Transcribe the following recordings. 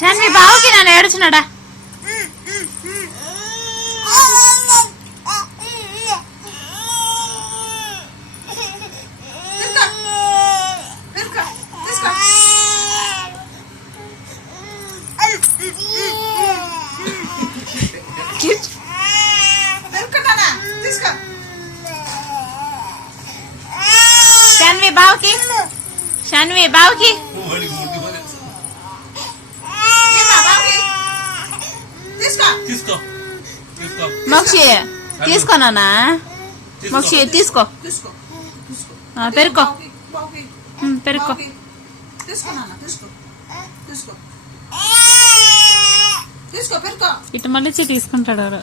షన్వి బావుకి నన్ను ఏడుచున్నాడా? షన్వి బావుకి, షన్వి బావుకి మోక్షి తీసుకో నాన్న, మోక్షి తీసుకో, పెరుక్కో పెరుక్కో. ఇటు మళ్ళీ తీసుకుంటాడు.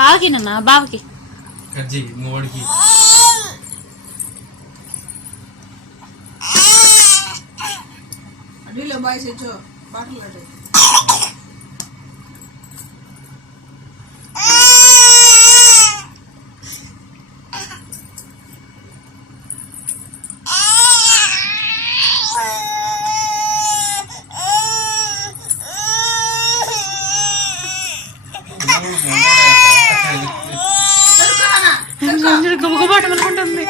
బావకి నాన్న, బావకి బాటిల్ గుబగుబాటం అనుకుంటుంది.